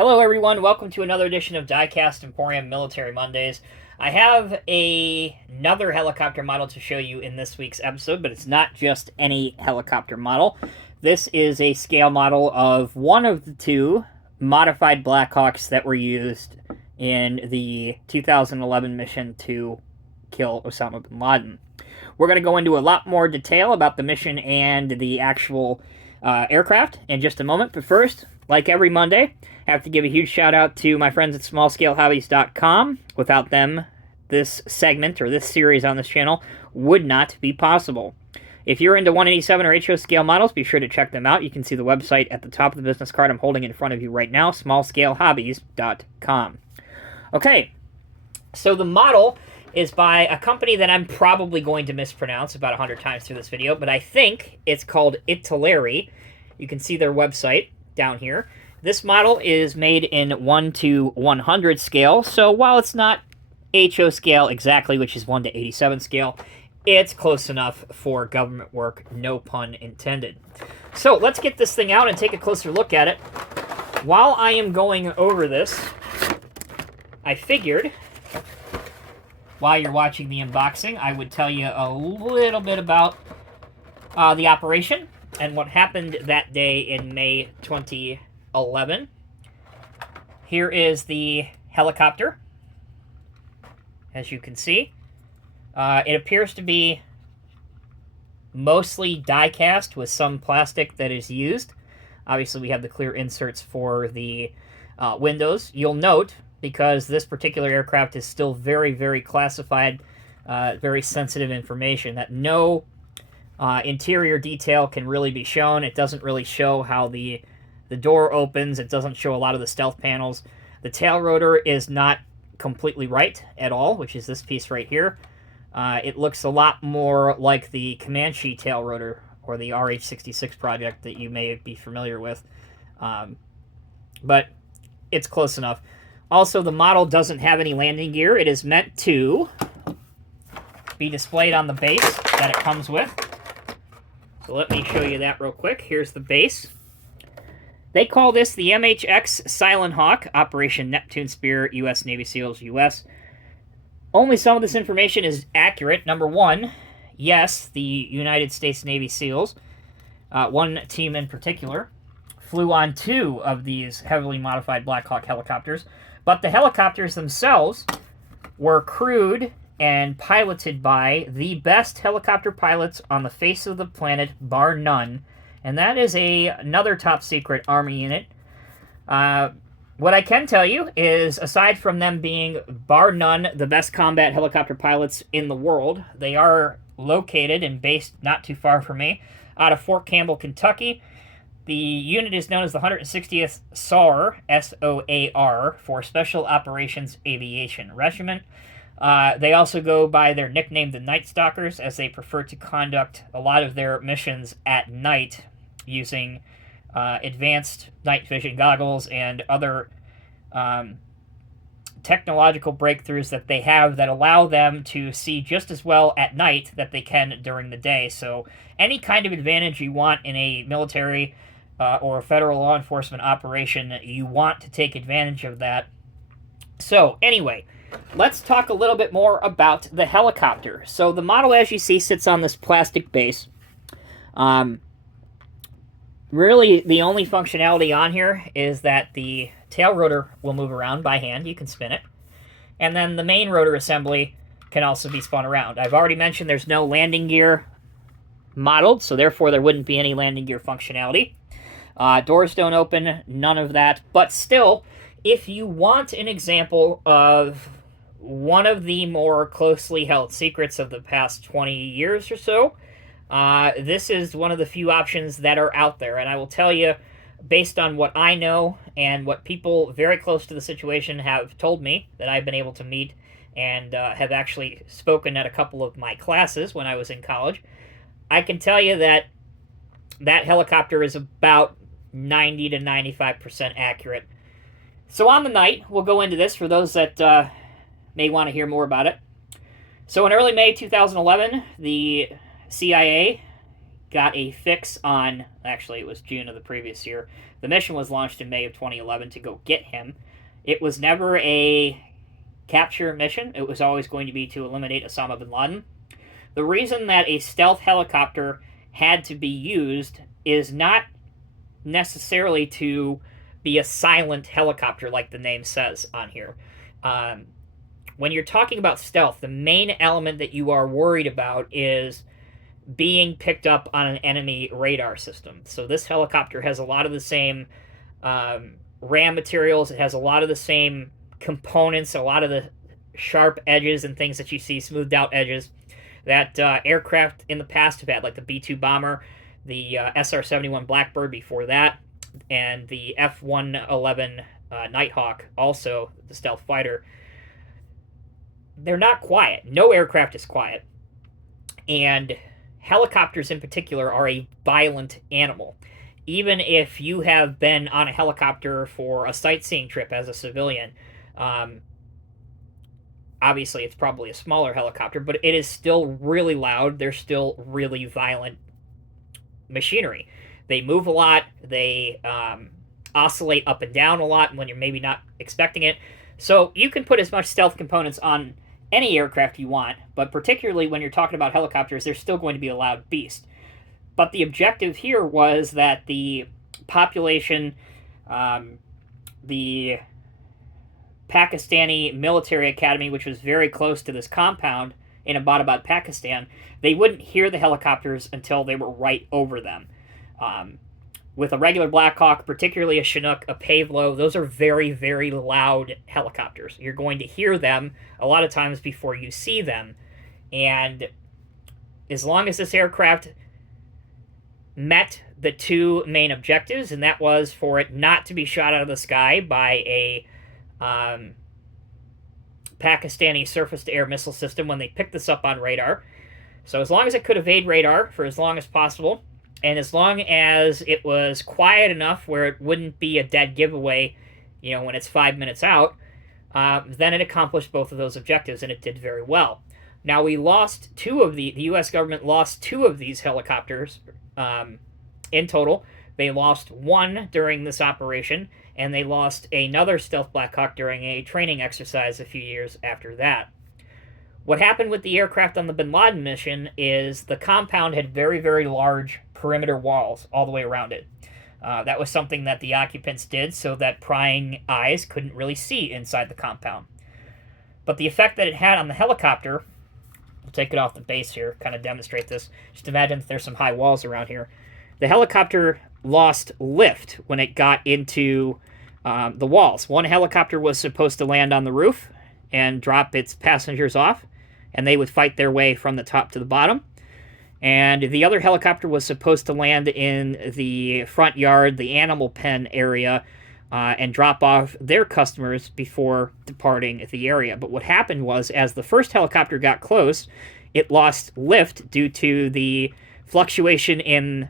Hello everyone, welcome to another edition of Diecast Emporium Military Mondays. I have another helicopter model to show you in this week's episode, but it's not just any helicopter model. This is a scale model of one of the two modified Blackhawks that were used in the 2011 mission to kill Osama bin Laden. We're going to go into a lot more detail about the mission and the actual aircraft in just a moment, but first, like every Monday, I have to give a huge shout out to my friends at smallscalehobbies.com. Without them, this segment or this series on this channel would not be possible. If you're into 187 or HO scale models, be sure to check them out. You can see the website at the top of the business card I'm holding in front of you right now, smallscalehobbies.com. Okay, so the model is by a company that I'm probably going to mispronounce about 100 times through this video, but I think it's called Italeri. You can see their website down here. This model is made in 1:100 scale, so while it's not HO scale exactly, which is 1:87 scale, it's close enough for government work, no pun intended. So let's get this thing out and take a closer look at it. While I am going over this, I figured, while you're watching the unboxing, I would tell you a little bit about the operation and what happened that day in May 2011. Here is the helicopter, as you can see. It appears to be mostly die-cast with some plastic that is used. Obviously, we have the clear inserts for the windows. You'll note, because this particular aircraft is still very, very classified, very sensitive information, that no interior detail can really be shown. It doesn't really show how the door opens. It doesn't show a lot of the stealth panels. The tail rotor is not completely right at all, which is this piece right here. It looks a lot more like the Comanche tail rotor, or the RH-66 project that you may be familiar with. But it's close enough. Also, the model doesn't have any landing gear. It is meant to be displayed on the base that it comes with. So let me show you that real quick. Here's the base. They call this the MHX Silent Hawk, Operation Neptune Spear, U.S. Navy SEALs, U.S. Only some of this information is accurate. Number one, yes, the United States Navy SEALs, one team in particular, flew on two of these heavily modified Blackhawk helicopters, but the helicopters themselves were crewed and piloted by the best helicopter pilots on the face of the planet, bar none, and that is another top-secret Army unit. What I can tell you is, aside from them being, bar none, the best combat helicopter pilots in the world, they are located and based not too far from me, out of Fort Campbell, Kentucky. The unit is known as the 160th SOAR, S-O-A-R, for Special Operations Aviation Regiment. They also go by their nickname, the Night Stalkers, as they prefer to conduct a lot of their missions at night using advanced night vision goggles and other technological breakthroughs that they have that allow them to see just as well at night that they can during the day. So any kind of advantage you want in a military or a federal law enforcement operation, you want to take advantage of that. So anyway, let's talk a little bit more about the helicopter. So the model, as you see, sits on this plastic base. Really, the only functionality on here is that the tail rotor will move around by hand. You can spin it. And then the main rotor assembly can also be spun around. I've already mentioned there's no landing gear modeled, so therefore there wouldn't be any landing gear functionality. Doors don't open, none of that. But still, if you want an example of one of the more closely held secrets of the past 20 years or so, this is one of the few options that are out there. And I will tell you, based on what I know and what people very close to the situation have told me that I've been able to meet and have actually spoken at a couple of my classes when I was in college, I can tell you that that helicopter is about 90 to 95% accurate. So on the night, we'll go into this for those that may want to hear more about it. So in early May 2011, the CIA got a fix on, actually it was June of the previous year, The mission was launched in May of 2011 to go get him. It was never a capture mission. It was always going to be to eliminate Osama bin Laden. The reason that a stealth helicopter had to be used is not necessarily to be a silent helicopter like the name says on here. When you're talking about stealth, the main element that you are worried about is being picked up on an enemy radar system. So this helicopter has a lot of the same RAM materials. It has a lot of the same components, a lot of the sharp edges and things that you see, smoothed out edges, that aircraft in the past have had, like the B-2 bomber, the SR-71 Blackbird before that, and the F-111 Nighthawk, also the stealth fighter. They're not quiet. No aircraft is quiet. And helicopters in particular are a violent animal. Even if you have been on a helicopter for a sightseeing trip as a civilian, obviously it's probably a smaller helicopter, but it is still really loud. They're still really violent machinery. They move a lot. They oscillate up and down a lot when you're maybe not expecting it. So you can put as much stealth components on any aircraft you want, but particularly when you're talking about helicopters, they're still going to be a loud beast. But the objective here was that the population, the Pakistani military academy, which was very close to this compound in Abbottabad, Pakistan, they wouldn't hear the helicopters until they were right over them. With a regular Blackhawk, particularly a Chinook, a Pavlo, those are very, very loud helicopters. You're going to hear them a lot of times before you see them. And as long as this aircraft met the two main objectives, and that was for it not to be shot out of the sky by a Pakistani surface-to-air missile system when they picked this up on radar. So as long as it could evade radar for as long as possible, and as long as it was quiet enough where it wouldn't be a dead giveaway, when it's 5 minutes out, then it accomplished both of those objectives, and it did very well. Now, we lost the U.S. government lost two of these helicopters in total. They lost one during this operation, and they lost another stealth Blackhawk during a training exercise a few years after that. What happened with the aircraft on the Bin Laden mission is the compound had very, very large perimeter walls all the way around it. That was something that the occupants did so that prying eyes couldn't really see inside the compound. But the effect that it had on the helicopter, we'll take it off the base here, kind of demonstrate this. Just imagine that there's some high walls around here. The helicopter lost lift when it got into the walls. One helicopter was supposed to land on the roof and drop its passengers off, and they would fight their way from the top to the bottom. And the other helicopter was supposed to land in the front yard, the animal pen area, and drop off their customers before departing the area. But what happened was, as the first helicopter got close, it lost lift due to the fluctuation in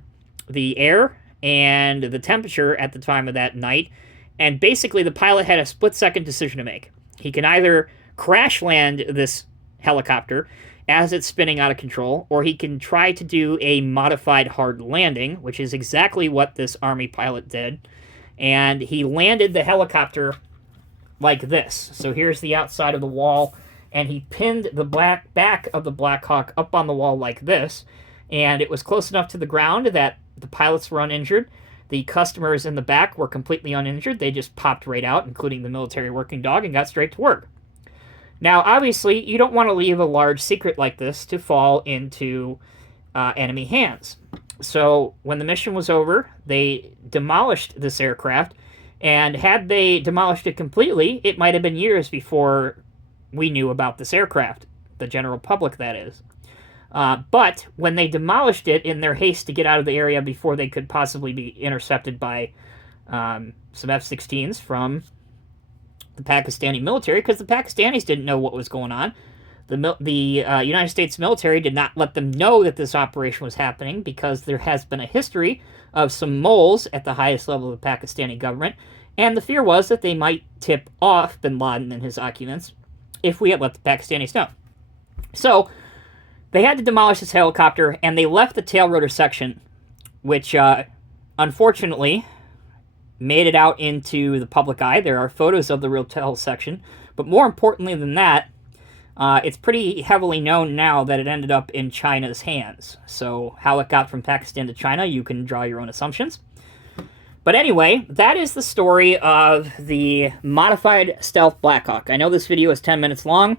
the air and the temperature at the time of that night. And basically, the pilot had a split-second decision to make. He can either crash land this helicopter as it's spinning out of control, or he can try to do a modified hard landing, which is exactly what this Army pilot did. And he landed the helicopter like this. So here's the outside of the wall, and he pinned the back of the Blackhawk up on the wall like this, and it was close enough to the ground that the pilots were uninjured. The customers in the back were completely uninjured. They just popped right out, including the military working dog, and got straight to work. Now, obviously, you don't want to leave a large secret like this to fall into enemy hands. So when the mission was over, they demolished this aircraft, and had they demolished it completely, it might have been years before we knew about this aircraft, the general public, that is. But when they demolished it in their haste to get out of the area before they could possibly be intercepted by some F-16s from the Pakistani military, because the Pakistanis didn't know what was going on. The United States military did not let them know that this operation was happening, because there has been a history of some moles at the highest level of the Pakistani government, and the fear was that they might tip off bin Laden and his occupants if we had let the Pakistanis know. So they had to demolish this helicopter, and they left the tail rotor section, which unfortunately made it out into the public eye. There are photos of the real tail section. But more importantly than that, it's pretty heavily known now that it ended up in China's hands. So how it got from Pakistan to China, you can draw your own assumptions. But anyway, that is the story of the modified stealth Blackhawk. I know this video is 10 minutes long.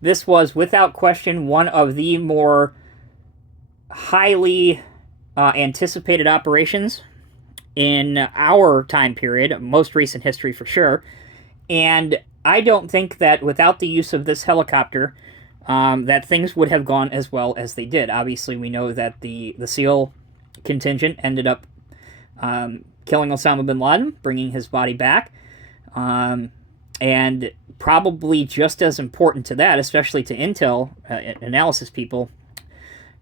This was, without question, one of the more highly anticipated operations in our time period, most recent history for sure. And I don't think that without the use of this helicopter, that things would have gone as well as they did. Obviously, we know that the SEAL contingent ended up killing Osama bin Laden, bringing his body back. And probably just as important to that, especially to intel analysis people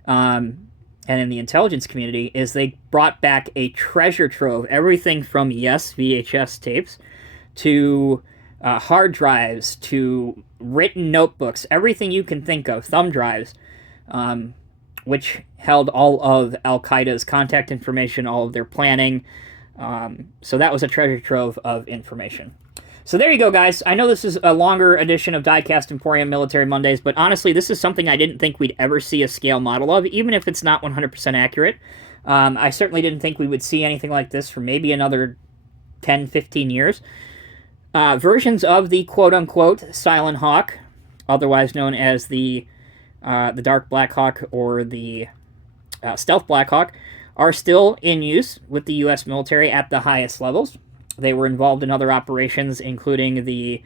and in the intelligence community, is they brought back a treasure trove. Everything from, yes, VHS tapes, to hard drives, to written notebooks, everything you can think of, thumb drives, which held all of Al-Qaeda's contact information, all of their planning. So that was a treasure trove of information. So there you go, guys. I know this is a longer edition of Diecast Emporium Military Mondays, but honestly, this is something I didn't think we'd ever see a scale model of, even if it's not 100% accurate. I certainly didn't think we would see anything like this for maybe another 10, 15 years. Versions of the quote-unquote Silent Hawk, otherwise known as the Dark Blackhawk or the Stealth Blackhawk, are still in use with the U.S. military at the highest levels. They were involved in other operations, including the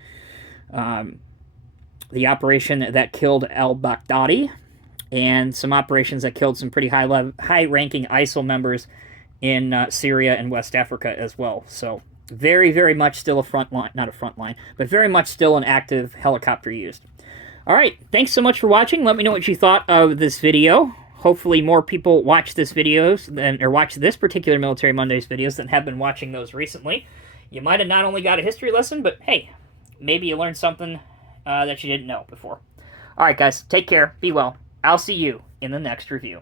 operation that killed al-Baghdadi, and some operations that killed some pretty high-ranking ISIL members in Syria and West Africa as well. So very, very much still not a front line, but very much still an active helicopter used. All right, thanks so much for watching. Let me know what you thought of this video. Hopefully more people watch this watch this particular Military Mondays videos than have been watching those recently. You might have not only got a history lesson, but hey, maybe you learned something that you didn't know before. All right, guys, take care. Be well. I'll see you in the next review.